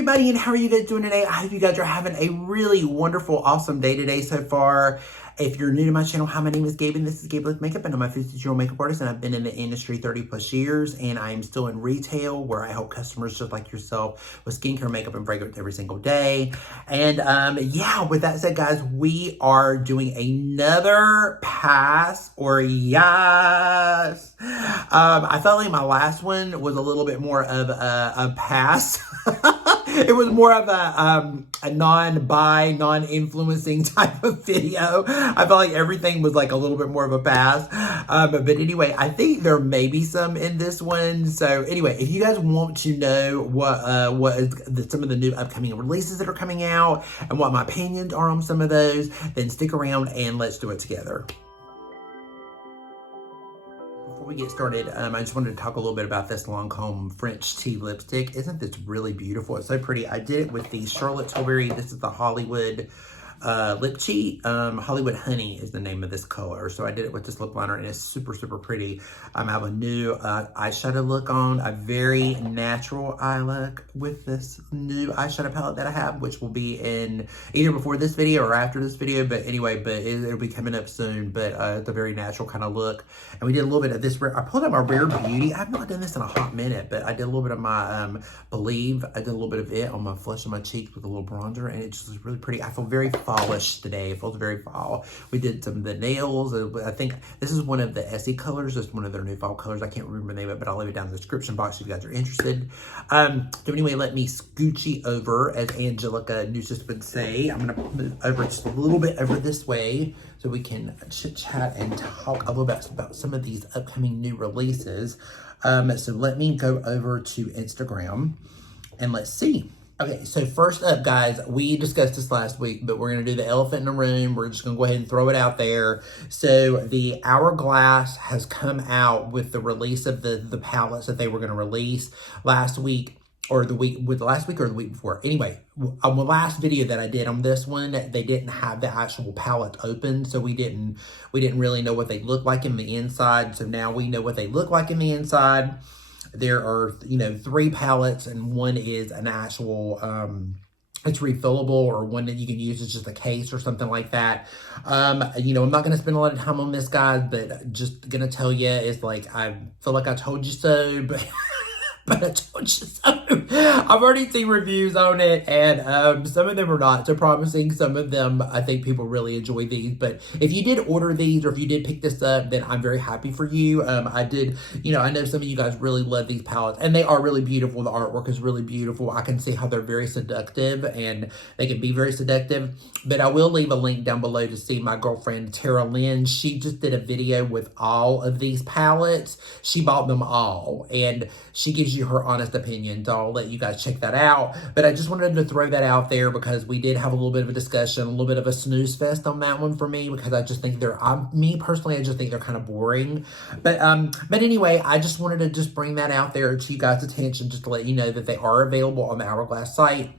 everybody, and how are you guys doing today? I hope you guys are having a really wonderful, awesome day today so far. If you're new to my channel, hi, my name is Gabe, and this is GabeLuvsMakeup, and I'm a 50-year-old makeup artist, and I've been in the industry 30 plus years, and I'm still in retail where I help customers just like yourself with skincare, makeup, and fragrance every single day. And yeah, with that said, guys, we are doing another pass or yes. I felt like my last one was a little bit more of a pass. It was more of a non-buy, non-influencing type of video. I felt like everything was like a little bit more of a pass. But anyway, I think there may be some in this one. So anyway, if you guys want to know what is some of the new upcoming releases that are coming out and what my opinions are on some of those, then stick around and let's do it together. Before we get started, I just wanted to talk a little bit about this Lancome French Tea lipstick. Isn't this really beautiful? It's so pretty. I did it with the Charlotte Tilbury. This is the Hollywood lip cheat. Hollywood Honey is the name of this color. So I did it with this lip liner and it's super, super pretty. I have a new eyeshadow look on, a very natural eye look with this new eyeshadow palette that I have, which will be in either before this video or after this video. But anyway, it'll be coming up soon. But it's a very natural kind of look. And we did a little bit of this. I pulled out my Rare Beauty. I've not done this in a hot minute, but I did a little bit of my Believe. I did a little bit of it on my flesh and my cheeks with a little bronzer, and it just was really pretty. I feel very fallish today. It feels very fall. We did some of the nails. I think this is one of the ESTEE colors. Just one of their new fall colors. I can't remember the name of it, but I'll leave it down in the description box if you guys are interested. So anyway, let me scoochie over, as Angelica Newsis would say. I'm going to move over just a little bit over this way so we can chit chat and talk a little bit about some of these upcoming new releases. So let me go over to Instagram and let's see. Okay, so first up, guys, we discussed this last week, but we're going to do the elephant in the room. We're just going to go ahead and throw it out there. So the Hourglass has come out with the release of the palettes that they were going to release last week, or the week before. Anyway, on the last video that I did on this one, they didn't have the actual palette open, so we didn't really know what they look like in the inside. So now we know what they look like in the inside. There are, 3 palettes, and one is an actual, it's refillable, or one that you can use as just a case or something like that. I'm not going to spend a lot of time on this, guys, but just going to tell you, it's like, I feel like I told you so, but... But I told you so. I've already seen reviews on it, and some of them are not so promising. Some of them, I think people really enjoy these. But if you did order these, or if you did pick this up, then I'm very happy for you. I did, I know some of you guys really love these palettes, and they are really beautiful. The artwork is really beautiful. I can see how they're very seductive, and they can be very seductive. But I will leave a link down below to see my girlfriend, Tara Lynn. She just did a video with all of these palettes. She bought them all, and she gives you her honest opinion. So I'll let you guys check that out. But I just wanted to throw that out there because we did have a little bit of a discussion, a little bit of a snooze fest on that one for me, because I just think me personally, I just think they're kind of boring. But anyway, I just wanted to just bring that out there to you guys' attention, just to let you know that they are available on the Hourglass site.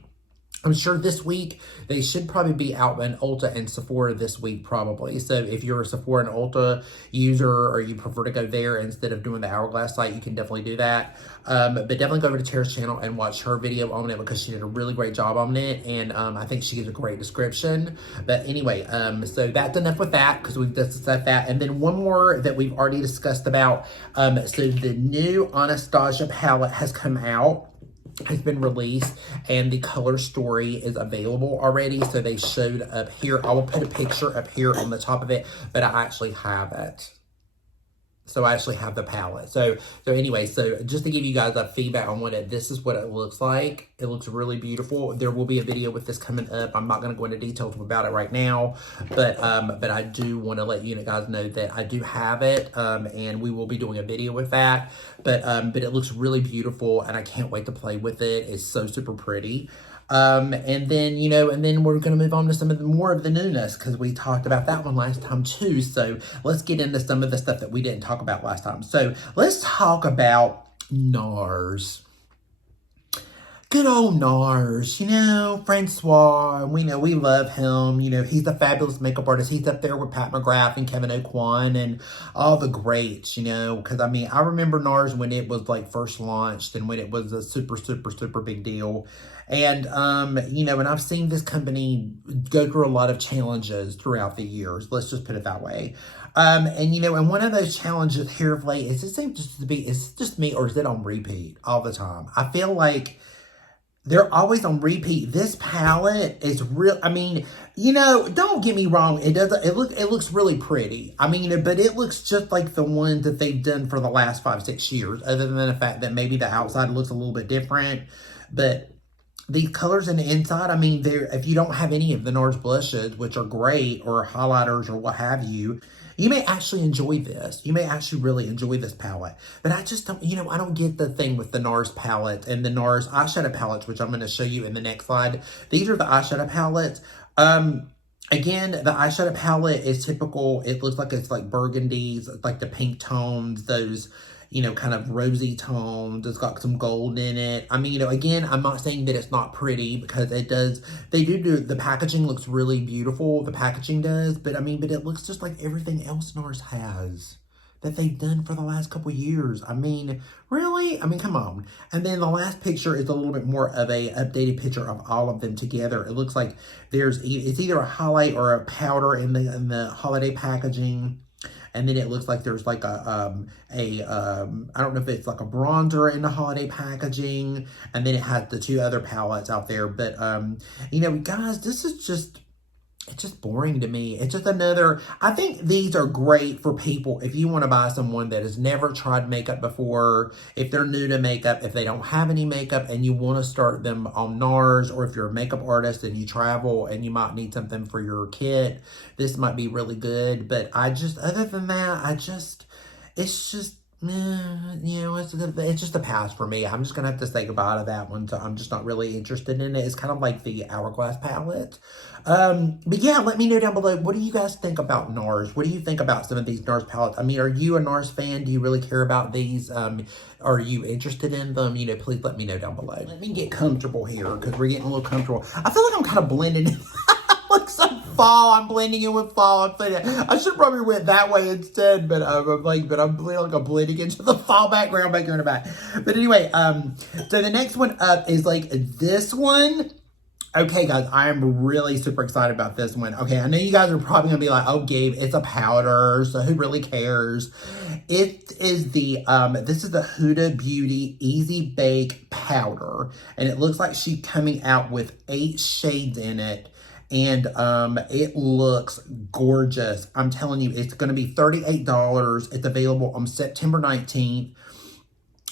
I'm sure this week, they should probably be out in Ulta and Sephora this week, probably. So if you're a Sephora and Ulta user, or you prefer to go there instead of doing the Hourglass site, you can definitely do that. But definitely go over to Tara's channel and watch her video on it, because she did a really great job on it. And I think she gives a great description. But anyway, so that's enough with that, because we've discussed that. And then one more that we've already discussed about. So the new Anastasia palette has come out. Has been released, and the color story is available already. So they showed up here. I will put a picture up here on the top of it, but I actually have it. So I actually have the palette. So anyway, so just to give you guys a feedback on this is what it looks like. It looks really beautiful. There will be a video with this coming up. I'm not going to go into details about it right now, but I do want to let you guys know that I do have it, and we will be doing a video with that. But it looks really beautiful, and I can't wait to play with it. It's so super pretty. And then we're going to move on to some of more of the newness, because we talked about that one last time too. So let's get into some of the stuff that we didn't talk about last time. So let's talk about NARS. Good old NARS, you know, Francois, we know we love him. You know, he's a fabulous makeup artist. He's up there with Pat McGrath and Kevin O'Quan and all the greats, you know, because I mean, I remember NARS when it was like first launched and when it was a super, super, super big deal. And, you know, and I've seen this company go through a lot of challenges throughout the years. Let's just put it that way. And, you know, and one of those challenges here of late is it seems just to be, is it just me or is it on repeat all the time? I feel like they're always on repeat. This palette is real. I mean, you know, don't get me wrong. It looks really pretty. I mean, you know, but it looks just like the ones that they've done for the last 5-6 years, other than the fact that maybe the outside looks a little bit different. But these colors in the inside, I mean, if you don't have any of the NARS blushes, which are great, or highlighters or what have you, you may actually enjoy this. You may actually really enjoy this palette. But I just don't, you know, I don't get the thing with the NARS palette and the NARS eyeshadow palettes, which I'm going to show you in the next slide. These are the eyeshadow palettes. Again, the eyeshadow palette is typical. It looks like it's like burgundies, like the pink tones, those, you know, kind of rosy tones. It's got some gold in it. I mean, you know, again, I'm not saying that it's not pretty because it does, the packaging looks really beautiful. The packaging does, but I mean, but it looks just like everything else NARS has that they've done for the last couple years. I mean, really? I mean, come on. And then the last picture is a little bit more of a updated picture of all of them together. It looks like it's either a highlight or a powder in the holiday packaging. And then it looks like there's like I don't know if it's like a bronzer in the holiday packaging. And then it has the two other palettes out there. But, you know, guys, this is just, it's just boring to me. It's just another, I think these are great for people if you want to buy someone that has never tried makeup before, if they're new to makeup, if they don't have any makeup and you want to start them on NARS, or if you're a makeup artist and you travel and you might need something for your kit, this might be really good. But I just, other than that, it's just, you know, it's just a pass for me. I'm just going to have to say goodbye to that one. So I'm just not really interested in it. It's kind of like the Hourglass palette. But yeah, let me know down below. What do you guys think about NARS? What do you think about some of these NARS palettes? I mean, are you a NARS fan? Do you really care about these? Are you interested in them? You know, please let me know down below. Let me get comfortable here because we're getting a little comfortable. I feel like I'm kind of blending in. Like some fall, I'm blending in with fall. I should probably went that way instead, but I'm blending into the fall background back here in the back. But anyway, so the next one up is like this one. Okay, guys, I am really super excited about this one. Okay, I know you guys are probably gonna be like, oh, Gabe, it's a powder, so who really cares? It is the, this is the Huda Beauty Easy Bake Powder, and it looks like she's coming out with 8 shades in it. And it looks gorgeous. I'm telling you, it's going to be $38. It's available on September 19th.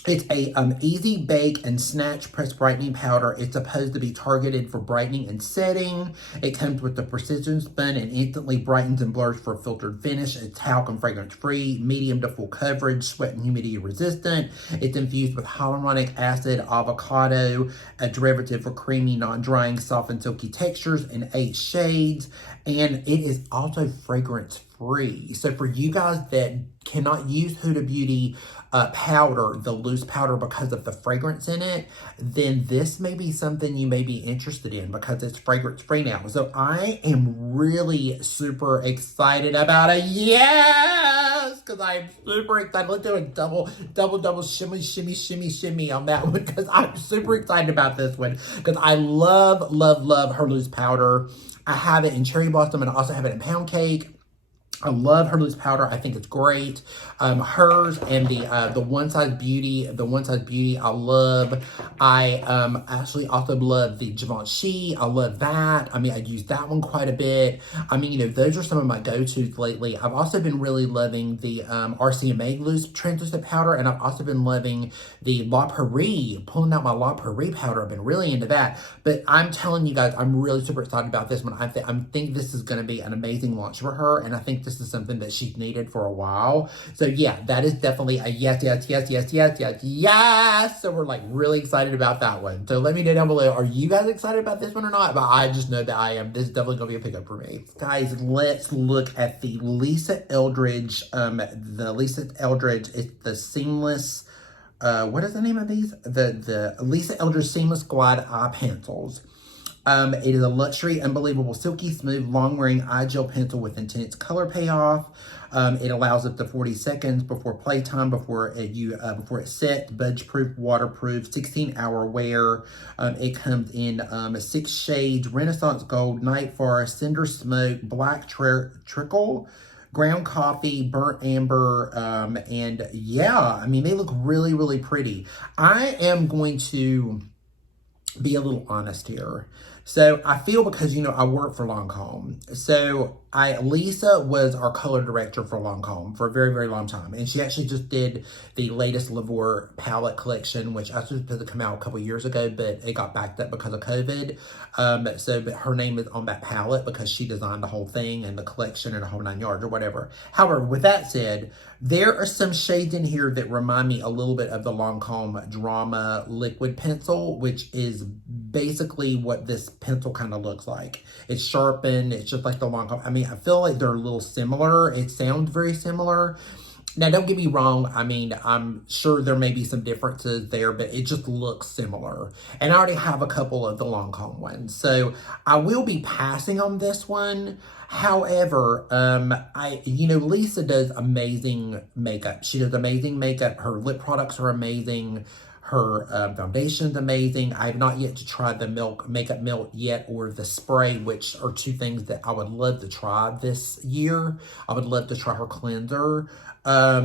It's a easy bake and snatch press brightening powder. It's supposed to be targeted for brightening and setting. It comes with the precision spun and instantly brightens and blurs for a filtered finish. It's talc and fragrance free, medium to full coverage, sweat and humidity resistant. It's infused with hyaluronic acid, avocado, a derivative for creamy, non-drying, soft and silky textures in 8 shades. And it is also fragrance free. So for you guys that cannot use Huda Beauty powder, the loose powder, because of the fragrance in it, then this may be something you may be interested in because it's fragrance free now. So I am really super excited about it. Yes! Because I'm super excited. Let's do a double shimmy on that one because I'm super excited about this one because I love her loose powder. I have it in Cherry Blossom and I also have it in Pound Cake. I love her loose powder. I think it's great. Hers and the One Size Beauty, I love. I actually also love the Givenchy. I love that. I mean, I use that one quite a bit. I mean, you know, those are some of my go-tos lately. I've also been really loving the RCMA loose translucent powder, and I've also been loving the La Prairie, pulling out my La Prairie powder. I've been really into that. But I'm telling you guys, I'm really super excited about this one. I think this is going to be an amazing launch for her, and I think this is something that she's needed for a while. So yeah, that is definitely a yes. So we're like really excited about that one. So let me know down below, are you guys excited about this one or not? But I just know that I am. This is definitely gonna be a pickup for me. Guys, let's look at the Lisa Eldridge. It's the seamless what is the name of these? The Lisa Eldridge Seamless Glide Eye Pencils. It is a luxury, unbelievable, silky smooth, long-wearing eye gel pencil with intense color payoff. It allows up to 40 seconds before playtime, before it's set, budge-proof, waterproof, 16-hour wear. It comes in 6 shades: Renaissance Gold, Night Forest, Cinder Smoke, Black Trickle, Ground Coffee, Burnt Amber, and yeah, I mean, they look really, really pretty. I am going to be a little honest here. So I feel, because, you know, I work for Lancome. So Lisa was our color director for Lancome for a very, very long time. And she actually just did the latest Lavore palette collection, which I was supposed to come out a couple years ago, but it got backed up because of COVID. But her name is on that palette because she designed the whole thing and the collection and the whole 9 yards or whatever. However, with that said, there are some shades in here that remind me a little bit of the Lancome Drama liquid pencil, which is basically what this pencil kind of looks like. It's sharpened. It's just like the Lancome. I mean, I feel like they're a little similar. It sounds very similar. Now, don't get me wrong. I mean, I'm sure there may be some differences there, but it just looks similar. And I already have a couple of the Lancome ones. So I will be passing on this one. However, you know, Lisa does amazing makeup. She does amazing makeup. Her lip products are amazing. Her foundation's amazing. I have not yet to try the makeup milk yet, or the spray, which are two things that I would love to try this year. I would love to try her cleanser. Yeah,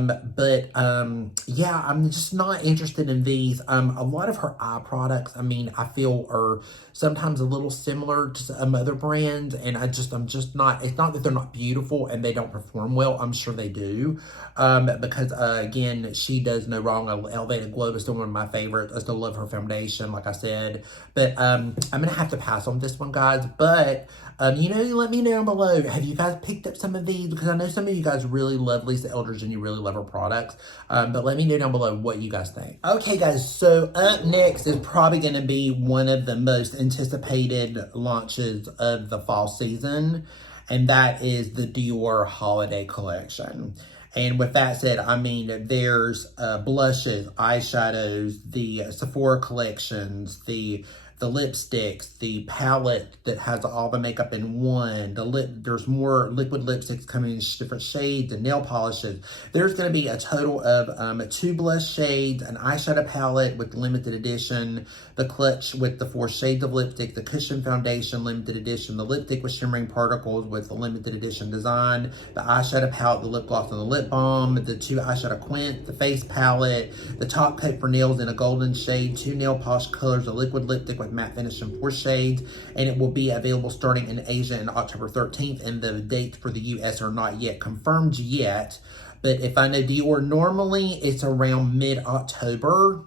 I'm just not interested in these. A lot of her eye products, I mean, I feel are sometimes a little similar to some other brands, and I'm just not, it's not that they're not beautiful and they don't perform well. I'm sure they do. Because, again, she does no wrong. Elevated Glow is still one of my favorites. I still love her foundation, like I said, but, I'm going to have to pass on this one, guys. But, you know, let me know down below. Have you guys picked up some of these? Because I know some of you guys really love Lisa Eldridge and you really love her products. But let me know down below what you guys think. Okay, guys. So up next is probably going to be one of the most anticipated launches of the fall season. And that is the DIOR holiday collection. And with that said, I mean, there's blushes, eyeshadows, the Sephora collections, the lipsticks, the palette that has all the makeup in one, there's more liquid lipsticks coming in different shades, and nail polishes. There's going to be a total of 2 blush shades, an eyeshadow palette with limited edition, the clutch with the 4 shades of lipstick, the cushion foundation limited edition, the lipstick with shimmering particles with the limited edition design, the eyeshadow palette, the lip gloss and the lip balm, the 2 eyeshadow quints, the face palette, the top coat for nails in a golden shade, 2 nail polish colors, a liquid lipstick with matte finish in 4 shades, and it will be available starting in Asia on October 13th, and the dates for the US are not yet confirmed yet. But if I know DIOR, normally it's around mid-October,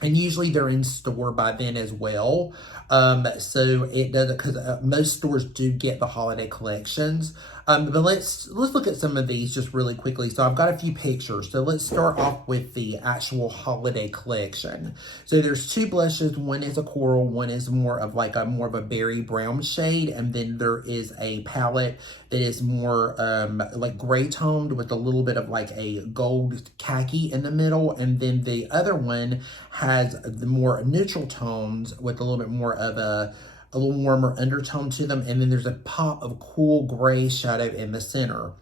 and usually they're in store by then as well. So it doesn't, because most stores do get the holiday collections. But let's look at some of these just really quickly. So I've got a few pictures. So let's start off with the actual holiday collection. So there's 2 blushes. One is a coral. One is more of a berry brown shade. And then there is a palette that is more like gray toned with a little bit of like a gold khaki in the middle. And then the other one has the more neutral tones with a little bit more of a little warmer undertone to them, and then there's a pop of cool gray shadow in the center.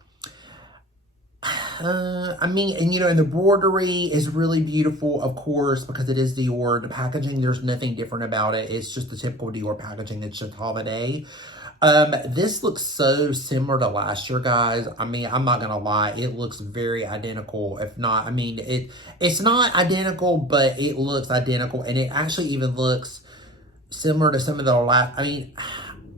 I mean, and you know, and the embroidery is really beautiful, of course, because it is DIOR. The packaging, there's nothing different about it. It's just the typical DIOR packaging. It's just holiday. This looks so similar to last year, guys. I mean, I'm not gonna lie, it looks very identical. If not, I mean, it's not identical, but it looks identical, and it actually even looks similar to some of the last. I mean,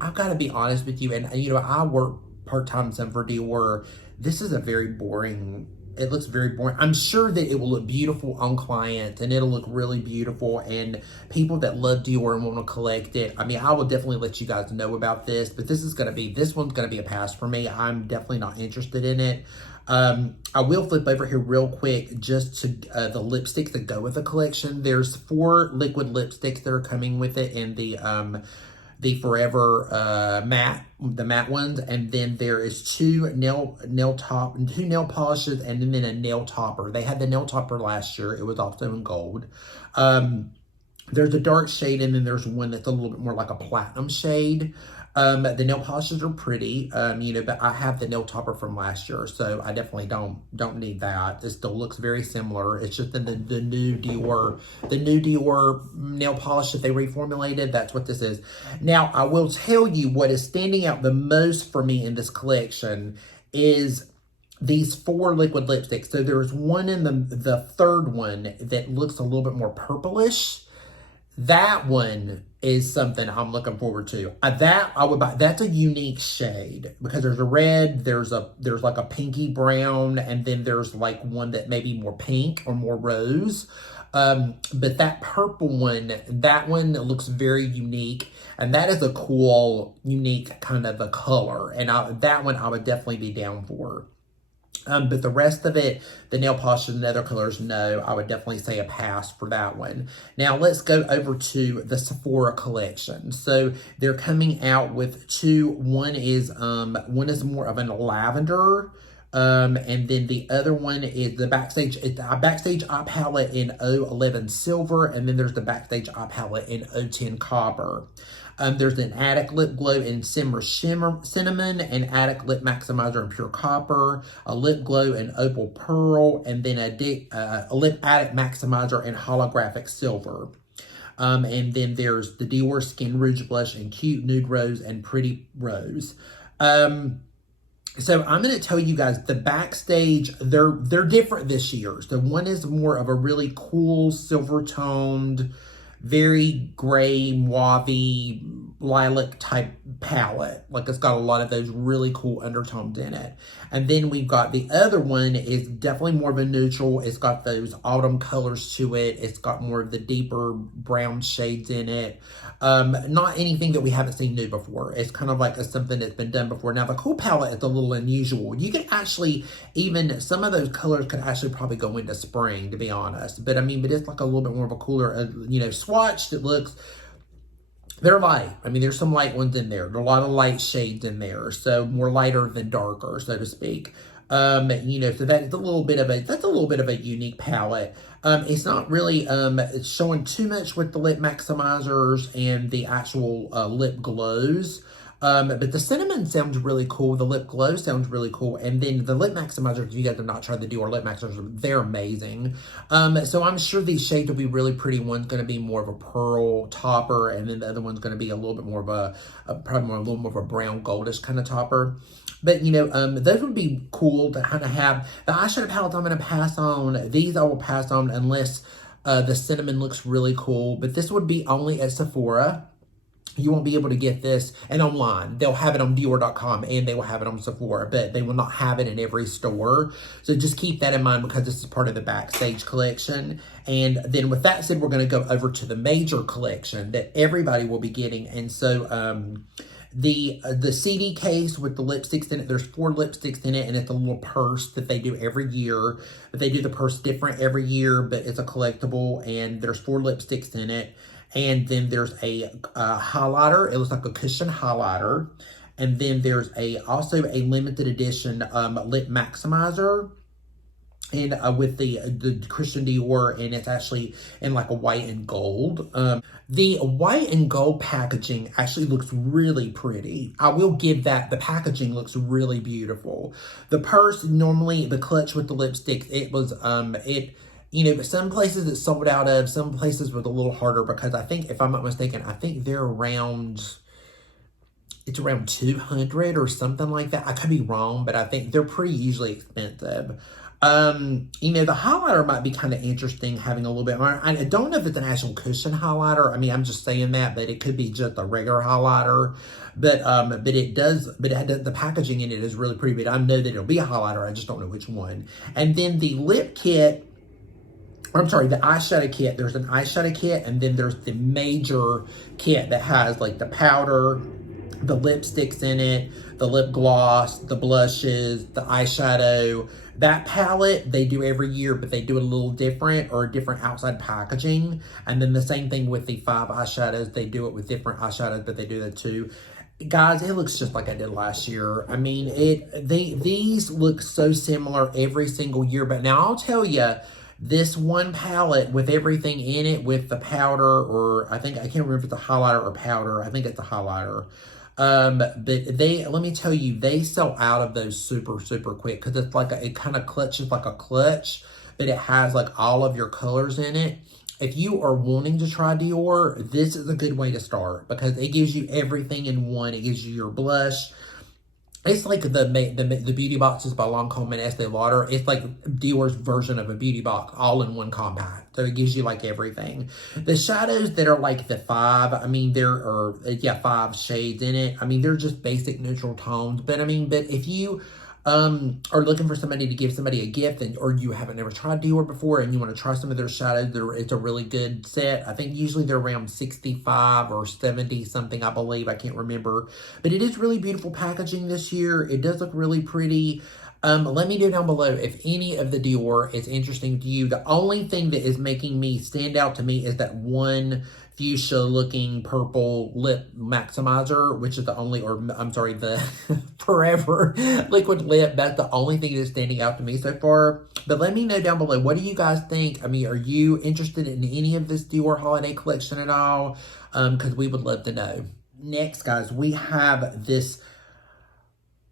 I've got to be honest with you, and you know, I work part-time some for DIOR. This is a very boring, it looks very boring. I'm sure that it will look beautiful on client, and it'll look really beautiful, and people that love DIOR and want to collect it, I mean, I will definitely let you guys know about this, but this one's going to be a pass for me. I'm definitely not interested in it. I will flip over here real quick just to the lipsticks that go with the collection. There's 4 liquid lipsticks that are coming with it in the the Forever the matte ones, and then there is two nail polishes, and then a nail topper. They had the nail topper last year. It was also in gold. There's a dark shade, and then there's one that's a little bit more like a platinum shade. The nail polishes are pretty, you know, but I have the nail topper from last year, so I definitely don't need that. This still looks very similar. It's just in the new Dior nail polish that they reformulated. That's what this is. Now, I will tell you what is standing out the most for me in this collection is these 4 liquid lipsticks. So there's one in the third one that looks a little bit more purplish. That one is something I'm looking forward to. That I would buy. That's a unique shade because there's a red, there's like a pinky brown, and then there's like one that may be more pink or more rose. But that purple one, that one looks very unique, and that is a cool, unique kind of a color. And that one I would definitely be down for. But the rest of it, the nail polishes and other colors, no, I would definitely say a pass for that one. Now, let's go over to the Sephora collection. So they're coming out with 2. One is more of a lavender, and then the other one is the Backstage Eye Palette in 011 Silver, and then there's the Backstage Eye Palette in 010 Copper. There's an Attic Lip Glow in Cinnamon, an Attic Lip Maximizer in Pure Copper, a Lip Glow in Opal Pearl, and then a Lip Attic Maximizer in Holographic Silver. And then there's the Dior Skin Rouge Blush in Cute Nude Rose and Pretty Rose. So I'm going to tell you guys, the Backstage, they're different this year. So one is more of a really cool silver toned, very gray, mauve-y, lilac type palette. Like, it's got a lot of those really cool undertones in it. And then we've got the other one is definitely more of a neutral. It's got those autumn colors to it. It's got more of the deeper brown shades in it. Not anything that we haven't seen new before. It's kind of like something that's been done before. Now, the cool palette is a little unusual. You can actually, even some of those colors could actually probably go into spring, to be honest. But I mean, but it's like a little bit more of a cooler, you know, swatched. It looks, they're light. I mean, there's some light ones in there. There are a lot of light shades in there. So more lighter than darker, so to speak. You know, so that's a little bit of a unique palette. It's not really it's showing too much with the lip maximizers and the actual lip glows. But the cinnamon sounds really cool. The lip glow sounds really cool. And then the lip maximizers, if you guys have not tried the Dior lip maximizers, they're amazing. So I'm sure these shades will be really pretty. One's going to be more of a pearl topper, and then the other one's going to be a little bit more of a little more of a brown goldish kind of topper. But, you know, those would be cool to kind of have. The eyeshadow palettes I'm going to pass on. These I will pass on unless the cinnamon looks really cool. But this would be only at Sephora. You won't be able to get this, and online. They'll have it on Dior.com, and they will have it on Sephora, but they will not have it in every store. So just keep that in mind because this is part of the Backstage collection. And then with that said, we're going to go over to the Major collection that everybody will be getting. And so the CD case with the lipsticks in it, there's 4 lipsticks in it, and it's a little purse that they do every year. But they do the purse different every year, but it's a collectible, and there's 4 lipsticks in it. And then there's a highlighter. It looks like a cushion highlighter. And then there's also a limited edition lip maximizer. And with the Christian Dior, and it's actually in like a white and gold. The white and gold packaging actually looks really pretty. I will give that. The packaging looks really beautiful. The purse, normally the clutch with the lipstick, it was you know, but some places it's sold out of, some places was a little harder because I think, if I'm not mistaken, I think they're around, it's around 200 or something like that. I could be wrong, but I think they're pretty usually expensive. You know, the highlighter might be kind of interesting having a little bit more. I don't know if it's an actual cushion highlighter. I mean, I'm just saying that, but it could be just a regular highlighter. But the packaging in it is really pretty. But I know that it'll be a highlighter. I just don't know which one. And then the lip kit, I'm sorry, the eyeshadow kit. There's an eyeshadow kit, and then there's the Major kit that has like the powder the lipsticks in it, the lip gloss, the blushes, the eyeshadow. That palette they do every year, but they do it a little different, or different outside packaging. And then the same thing with the 5 eyeshadows. They do it with different eyeshadows, but they do that too. Guys, it looks just like I did last year. I mean, these look so similar every single year. But now I'll tell you, this one palette with everything in it, with the powder, or I can't remember if it's a highlighter or powder. I think it's a highlighter. But let me tell you, they sell out of those super, super quick, because it's like, it kind of clutches like a clutch, but it has like all of your colors in it. If you are wanting to try Dior, this is a good way to start, because it gives you everything in one. It gives you your blush. It's like the beauty boxes by Lancome and Estee Lauder. It's like Dior's version of a beauty box, all in one compact. So it gives you like everything. The shadows that are like the 5, I mean, there are, 5 shades in it. I mean, they're just basic neutral tones. But I mean, but if you are looking for somebody to give somebody a gift, or you haven't never tried Dior before and you want to try some of their shadows, it's a really good set. I think usually they're around 65 or 70 something, I believe. I can't remember. But it is really beautiful packaging this year. It does look really pretty. Let me know down below if any of the Dior is interesting to you. The only thing that is making me stand out to me is that one fuchsia looking purple lip maximizer, which is the only, or I'm sorry, the Forever liquid lip. That's the only thing that's standing out to me so far. But let me know down below, what do you guys think? I mean, are you interested in any of this Dior holiday collection at all? Because we would love to know. Next, guys, we have this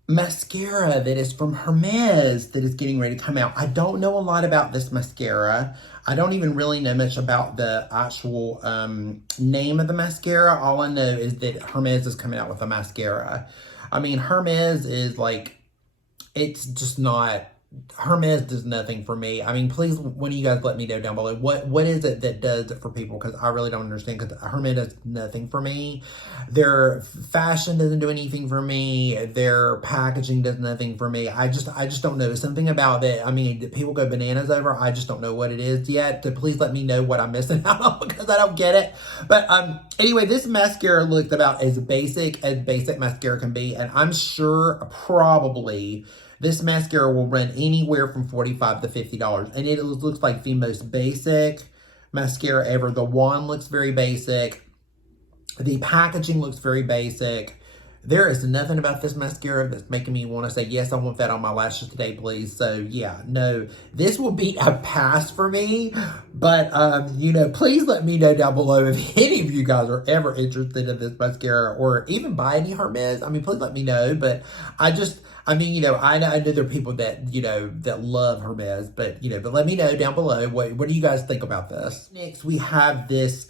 mascara that is from Hermes that is getting ready to come out. I don't know a lot about this mascara. I don't even really know much about the actual name of the mascara. All I know is that Hermes is coming out with a mascara. I mean, Hermes is like, it's just not, Hermes does nothing for me. I mean, please, one of you guys let me know down below. What is it that does it for people? Because I really don't understand, because Hermes does nothing for me. Their fashion doesn't do anything for me. Their packaging does nothing for me. I just don't know. Something about it, I mean, people go bananas over. I just don't know what it is yet. So please let me know what I'm missing out on, because I don't get it. But anyway, this mascara looks about as basic mascara can be. And I'm sure probably this mascara will run anywhere from $45 to $50. And it looks like the most basic mascara ever. The wand looks very basic. The packaging looks very basic. There is nothing about this mascara that's making me want to say, yes, I want that on my lashes today, please. So yeah, no, this will be a pass for me. But, you know, please let me know down below if any of you guys are ever interested in this mascara, or even buy any Hermes. I mean, please let me know. But I mean, you know, I know there are people that, you know, that love Hermes, but, you know, but let me know down below. What do you guys think about this? Next, we have this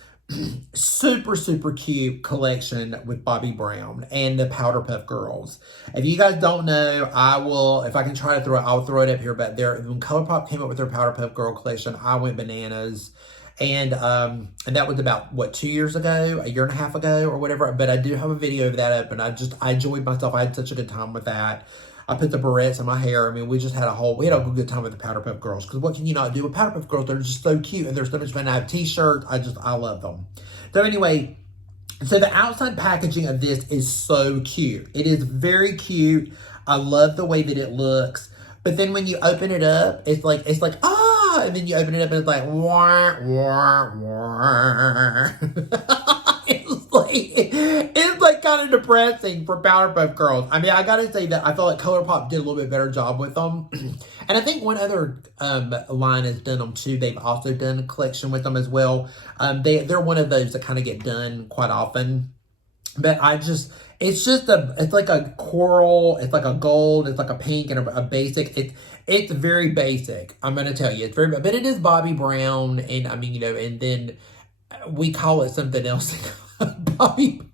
super, super cute collection with Bobbi Brown and the Powder Puff Girls. If you guys don't know, I will, if I can try to throw it, I'll throw it up here. But when ColourPop came up with their Powder Puff Girl collection, I went bananas. And that was about, what, 2 years ago, a year and a half ago, or whatever. But I do have a video of that up, and I enjoyed myself. I had such a good time with that. I put the barrettes in my hair. I mean, we had a good time with the Powder Puff Girls. Because what can you not do with Powder Puff Girls? They're just so cute, and they're so much fun. I have t-shirts. I love them. So anyway, so the outside packaging of this is so cute. It is very cute. I love the way that it looks. But then when you open it up, it's like, ah! And then you open it up and it's like, wah, wah, wah. It's like kind of depressing for Powder Puff Girls. I mean, I gotta say that I felt like ColourPop did a little bit better job with them. And I think one other line has done them too. They've also done a collection with them as well. They're one of those that kind of get done quite often. But it's like a coral, it's like a gold, it's like a pink, and a basic. It's very basic. I'm going to tell you, but it is Bobbi Brown, and I mean, you know, and then we call it something else.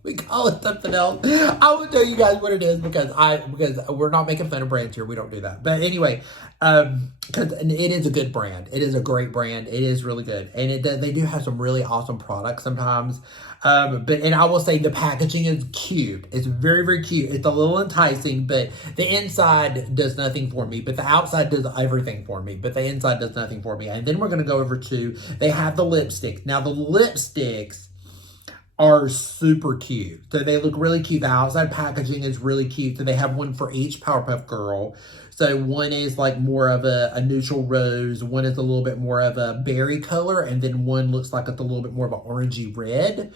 We call it something else. I will tell you guys what it is, because we're not making fun of brands here. We don't do that. But anyway, because it is a good brand. It is a great brand. It is really good, and they do have some really awesome products sometimes. And I will say the packaging is cute. It's very, very cute. It's a little enticing, but the inside does nothing for me. But the outside does everything for me. But the inside does nothing for me. And then we're going to go over to, they have the lipsticks. Now the lipsticks, are super cute. So they look really cute. The outside packaging is really cute. So they have one for each Powerpuff Girl. So one is like more of a neutral rose. One is a little bit more of a berry color. And then one looks like it's a little bit more of an orangey red.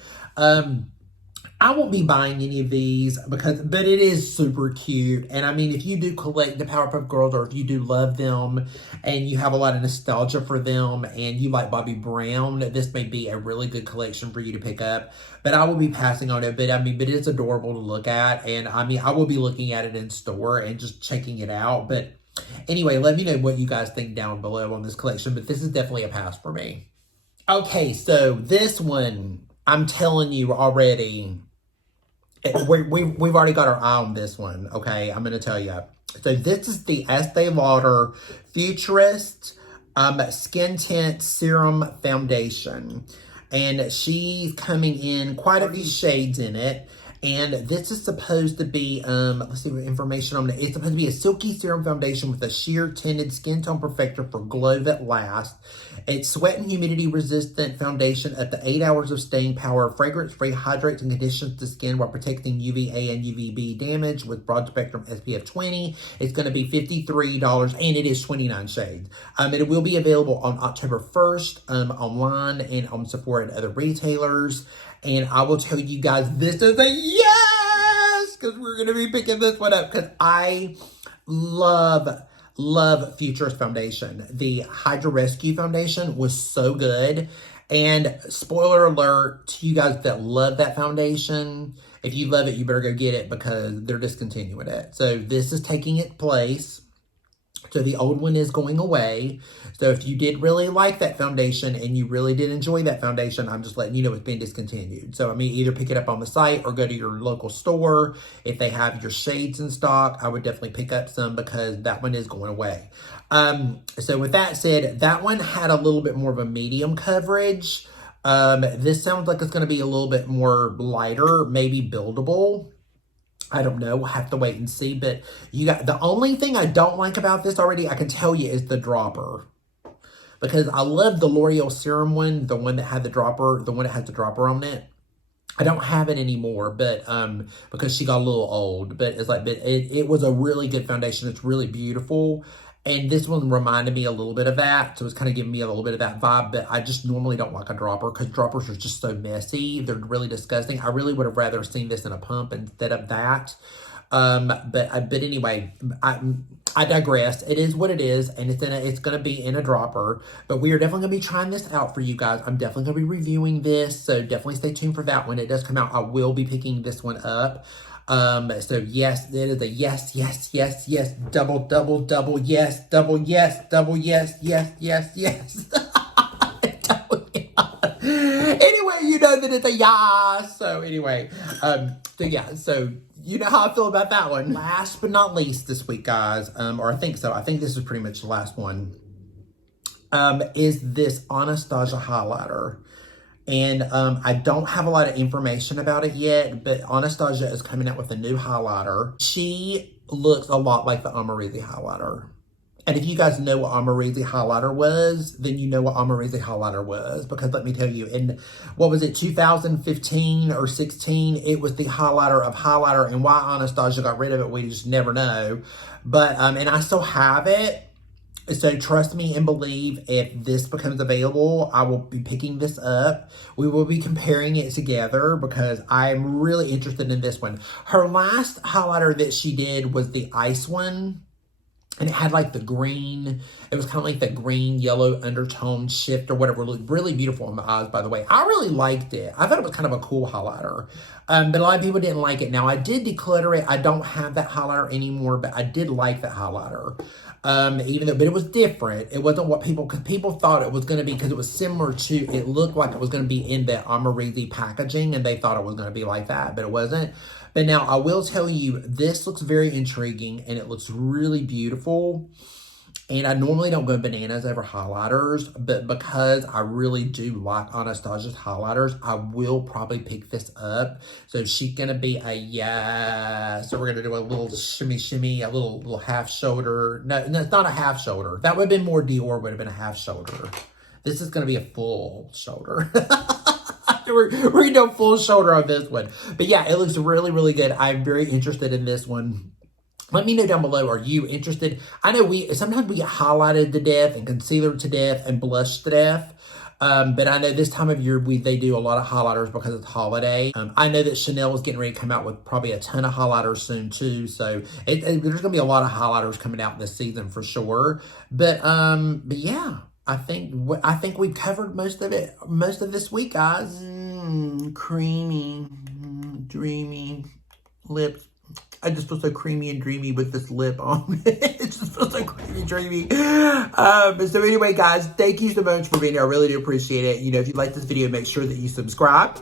I won't be buying any of these but it is super cute. And I mean, if you do collect the Powerpuff Girls, or if you do love them and you have a lot of nostalgia for them and you like Bobbi Brown, this may be a really good collection for you to pick up. But I will be passing on it. But I mean, but it's adorable to look at. And I mean, I will be looking at it in store and just checking it out. But anyway, let me know what you guys think down below on this collection. But this is definitely a pass for me. Okay, so this one, I'm telling you already, we've already got our eye on this one, okay? I'm going to tell you. So this is the Estee Lauder Futurist Skin Tint Serum Foundation. And she's coming in quite a few shades in it. And this is supposed to be, let's see what information on it. It's supposed to be a silky serum foundation with a sheer tinted skin tone perfector for glow that lasts. It's sweat and humidity resistant foundation up to 8 hours of staying power. Fragrance free, hydrates and conditions the skin while protecting UVA and UVB damage with broad spectrum SPF 20. It's going to be $53 and it is 29 shades. It will be available on October 1st online and on Sephora and other retailers. And I will tell you guys, this is a yes! Because we're going to be picking this one up. Because I love Futurist Foundation. The Hydra Rescue Foundation was so good. And spoiler alert to you guys that love that foundation. If you love it, you better go get it because they're discontinuing it. So this is taking its place. So the old one is going away. So if you did really like that foundation and you really did enjoy that foundation, I'm just letting you know it's been discontinued. So I mean, either pick it up on the site or go to your local store. If they have your shades in stock, I would definitely pick up some because that one is going away. So with that said, that one had a little bit more of a medium coverage. This sounds like it's going to be a little bit more lighter, maybe buildable. I don't know. We'll have to wait and see. But you got the only thing I don't like about this already, I can tell you, is the dropper. Because I love the L'Oreal Serum one, the one that had the dropper, the one that has the dropper on it. I don't have it anymore, but because she got a little old. But it's like, but it was a really good foundation. It's really beautiful. And this one reminded me a little bit of that. So it's kind of giving me a little bit of that vibe. But I just normally don't like a dropper because droppers are just so messy. They're really disgusting. I really would have rather seen this in a pump instead of that. But anyway, I digress. It is what it is. And it's going to be in a dropper. But we are definitely going to be trying this out for you guys. I'm definitely going to be reviewing this. So definitely stay tuned for that when it does come out. I will be picking this one up. So yes, it is a yes, yes, yes, yes, double, double, double, yes, double, yes, double, yes, yes, yes, yes. Double yes. Anyway, you know that it's a yes. So anyway, so yeah, so you know how I feel about that one. Last but not least this week, guys, or I think so. I think this is pretty much the last one, is this Anastasia highlighter. And I don't have a lot of information about it yet, but Anastasia is coming out with a new highlighter. She looks a lot like the Amazing highlighter. And if you guys know what Amazing highlighter was, then you know what Amazing highlighter was. Because let me tell you, in, what was it, 2015 or 16, it was the highlighter of highlighter. And why Anastasia got rid of it, we just never know. But, and I still have it. So trust me and believe, if this becomes available, I will be picking this up. We will be comparing it together because I'm really interested in this one. Her last highlighter that she did was the ice one. And it had like the green, it was kind of like that green yellow undertone shift or whatever. It looked really beautiful on the eyes, by the way. I really liked it. I thought it was kind of a cool highlighter. But a lot of people didn't like it. Now I did declutter it. I don't have that highlighter anymore, but I did like that highlighter. Even though, but it was different. It wasn't what people, because people thought it was going to be, because it was similar to, it looked like it was going to be in that Amazing packaging, and they thought it was going to be like that, but it wasn't. But now I will tell you, this looks very intriguing, and it looks really beautiful. And I normally don't go bananas over highlighters, but because I really do like Anastasia's highlighters, I will probably pick this up. So she's going to be a yes. So we're going to do a little shimmy shimmy, a little half shoulder. No, it's not a half shoulder. That would have been more DIOR, would have been a half shoulder. This is going to be a full shoulder. we're going to go full shoulder on this one. But yeah, it looks really, really good. I'm very interested in this one. Let me know down below, are you interested? I know sometimes we get highlighted to death and concealer to death and blush to death. But I know this time of year, they do a lot of highlighters because it's holiday. I know that Chanel is getting ready to come out with probably a ton of highlighters soon too. So there's going to be a lot of highlighters coming out this season for sure. But yeah, I think we've covered most of this week, guys. Creamy, dreamy lips. I just feel so creamy and dreamy with this lip on. It just feels so creamy and dreamy. So anyway, guys, thank you so much for being here. I really do appreciate it. You know, if you like this video, make sure that you subscribe.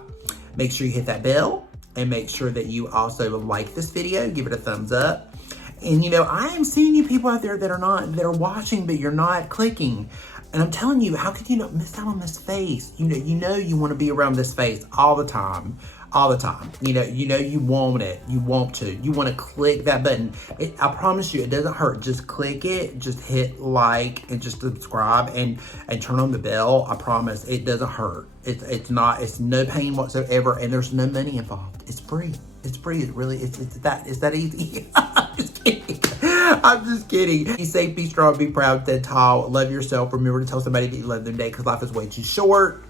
Make sure you hit that bell. And make sure that you also like this video. Give it a thumbs up. And, you know, I am seeing you people out there that are watching, but you're not clicking. And I'm telling you, how could you not miss out on this face? You know you want to be around this face all the time. All the time. You know you want it. You want to. You want to click that button. I promise you, it doesn't hurt. Just click it. Just hit like and just subscribe and turn on the bell. I promise it doesn't hurt. It's no pain whatsoever, and there's no money involved. It's free. It's free. It's that easy. I'm just kidding. I'm just kidding. Be safe, be strong, be proud, stand tall, love yourself. Remember to tell somebody that you love them today, because life is way too short.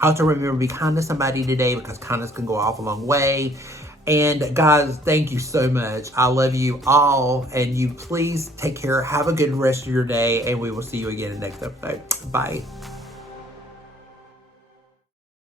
Also remember to be kind to somebody today, because kindness can go off a long way. And guys, thank you so much. I love you all, and you please take care. Have a good rest of your day, and we will see you again in the next episode. Bye.